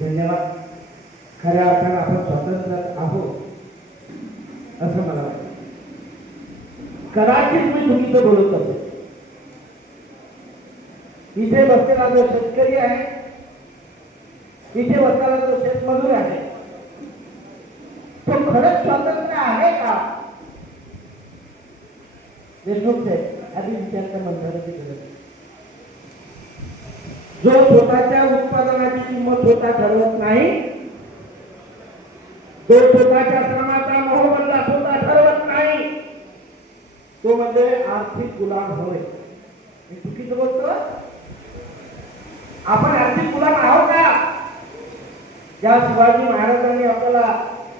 धन्यवाद. खऱ्या अर्थानं आपण स्वतंत्र आहोत असं मला वाटतं. कदाचित मी चुकीचं बोलत असेल. इथे बसलेला जो शेतकरी आहे, इथे बसलेला जो शेतमजूर आहे, तो खरंच स्वातंत्र्य आहे का? देशमुख साहेब आधी विचार त्या मंत्र्याची गरज. जो स्वतःच्या उत्पादनाची किंमत स्वतः ठरवत नाही, तो स्वतःच्या श्रमाचा मोहबंदा स्वतः ठरवत नाही, तो म्हणजे आर्थिक गुलाम होय. मी चुकीचं बोलतो? आपण आर्थिक गुलाम आहोत का? ज्या शिवाजी महाराजांनी आपल्याला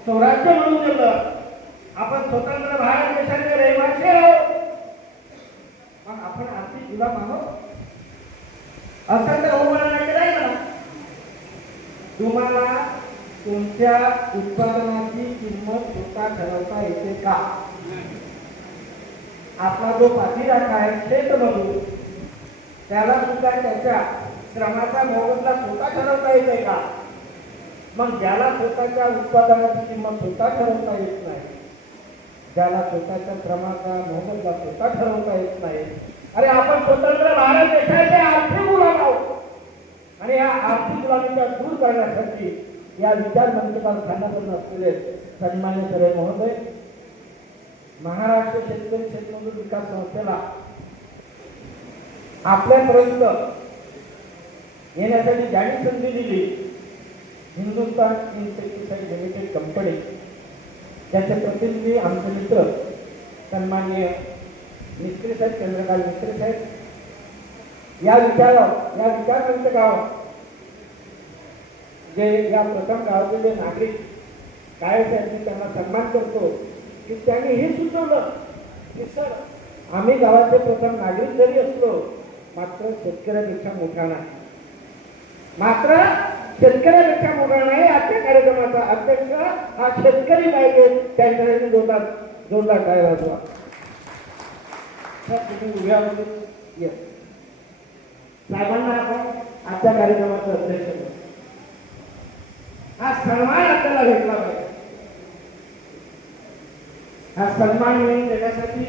स्वराज्य मिळवून दिलं, आपण स्वतंत्र भारत देशाचे रहिवासी आहोत, मग आपण आर्थिक गुलाम आहोत असं तर हो म्हणायचं नाही ना. तुम्हाला तुमच्या उत्पादनाची किंमत स्वतः ठरवता येते का? आपला जो पाठीराखा आहे शेतमजूर, त्याला सुद्धा त्याच्या श्रमाचा मोबदला स्वतः ठरवता येते का? मग ज्याला स्वतःच्या उत्पादनाची किंमत स्वतः ठरवता येत नाही, ज्याला स्वतःच्या श्रमाचा मोबदला स्वतः ठरवता येत नाही, अरे आपण स्वतंत्र भारत देशाचे आर्थिक गुलाम आहोत. आणि या आर्थिक गुलामीचा दूर करण्यासाठी या विचार मंचावर खानापूर्ण असलेले सन्मान्य सर महोदय, महाराष्ट्र शेतकरी शेतमजूर विकास संस्थेला आपल्यापर्यंत येण्यासाठी ज्यांनी संधी दिली, हिंदुस्तान इन्सेक्टिसाइड लिमिटेड कंपनी, त्याचे प्रतिनिधी आमचे मित्र सन्माननीय मिस्त्री साहेब, चंद्रकांत मिस्त्री साहेब, या विचार मंच गाव जे या प्रथम गावाचे जे नागरिक काय साहेब, त्यांना सन्मान करतो की त्यांनी हे सुचवलं की सर, आम्ही गावाचे प्रथम नागरिक जरी असलो मात्र शेतकऱ्यापेक्षा मोठा नाही, मात्र शेतकऱ्यापेक्षा मोठा नाही. आजच्या कार्यक्रमाचा अध्यक्ष हा शेतकरी पाहिजे, त्यांच्यासाठी जोरदार टाळ्या वाजवा. तुम्ही उभ्यामध्ये साहेबांना आपण आजच्या कार्यक्रमाचा अध्यक्ष, हा सन्मान आपल्याला भेटला पाहिजे. हा सन्मान मिळवून देण्यासाठी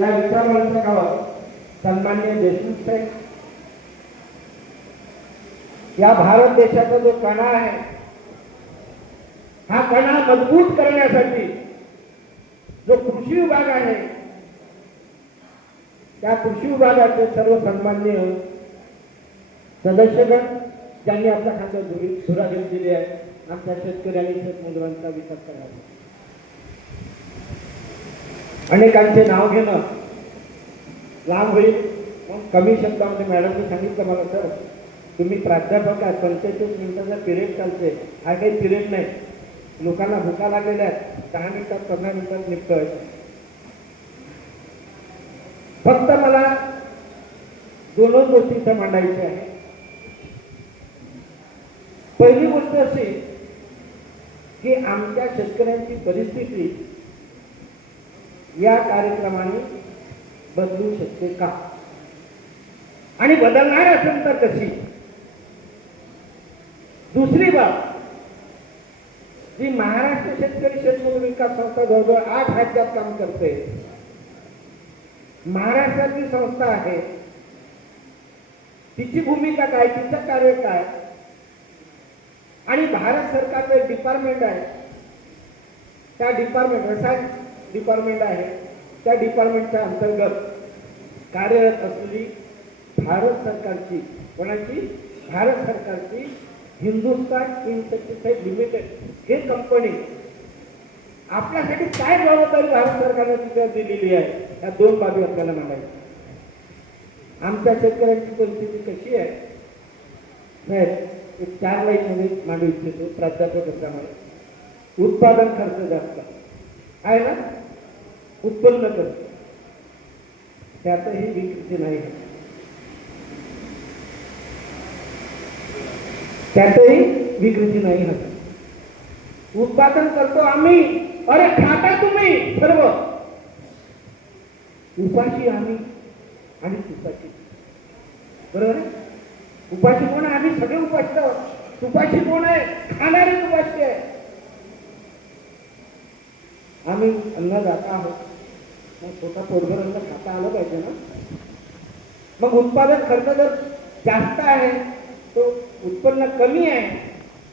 या विचारवंताच्या गावात सन्माननीय देशमुख साहेब, या भारत देशाचा जो कणा आहे, हा कणा मजबूत करण्यासाठी जो कृषी विभाग आहे, त्या कृषी विभागाचे सर्व सन्माननीय सदस्यगण ज्यांनी आपल्या खात्यात धुरा घेऊन दिली आहे, आमच्या शेतकरी आणि शेतमजुरांचा विकास करण्यासाठी. अनेकांचे नाव घेणं लांब होईल, मग कमी शब्दामध्ये मॅडमने सांगितलं मला, सर तुम्ही प्राध्यापक आहे, 45 मिनिटाचा पिरियड चालते, हा काही पिरियड नाही, लोकांना भुका लागलेल्या आहेत, 10 मिनिटात 15 मिनिटात निघतोय. फक्त मला दोनच गोष्टी इथं मांडायच्या आहे. पहिली गोष्ट अशी की आमच्या शेतकऱ्यांची परिस्थिती या कार्यक्रमाने बदलू शकते का, आणि बदलणार असेल तर कशी. दुसरी बाब, जी महाराष्ट्र शेतकरी शेतमजूर विकास संस्था जवळजवळ 8 राज्यात काम करते, महाराष्ट्रातली संस्था आहे, तिची भूमिका काय, तिचं कार्य काय, आणि भारत सरकारचं डिपार्टमेंट आहे, त्या डिपार्टमेंट रसायन डिपार्टमेंट आहे, त्या डिपार्टमेंटच्या अंतर्गत कार्यरत असलेली भारत सरकारची, कोणाची, भारत सरकारची हिंदुस्तान इन्सेक्टिसाइड लिमिटेड हे कंपनी आपल्यासाठी काय जबाबदारी भारत सरकारने तिथे दिलेली आहे, या दोन बाबी आपल्याला मांडायच्या. आमच्या शेतकऱ्यांची परिस्थिती कशी आहे साहेब, एक 4 लाईनमध्ये मांडू इच्छितो प्राध्यापक असल्यामुळे. उत्पादन खर्च जास्त आहे ना, उत्पन्न खर्च त्यातही विक्री नाही, त्यातही विक्रीची नाही हवी. उत्पादन करतो आम्ही, अरे खाता तुम्ही सर्व, उपाशी आम्ही आणि तुपाशी, बरोबर आहे. उपाशी कोण आहे? आम्ही सगळे उपाशी आहोत. उपाशी कोण आहे? खाणारे उपाशी आहे. आम्ही अन्नदाता आहोत. मग स्वतः पोटभर अन्न खाता आलं पाहिजे ना. मग उत्पादन खर्च जर जास्त आहे, तो उत्पन्न कमी आहे,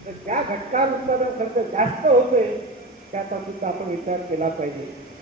तर ज्या घटकावर उत्पादन खर्च जास्त होतोय त्याचा सुद्धा आपण विचार केला पाहिजे.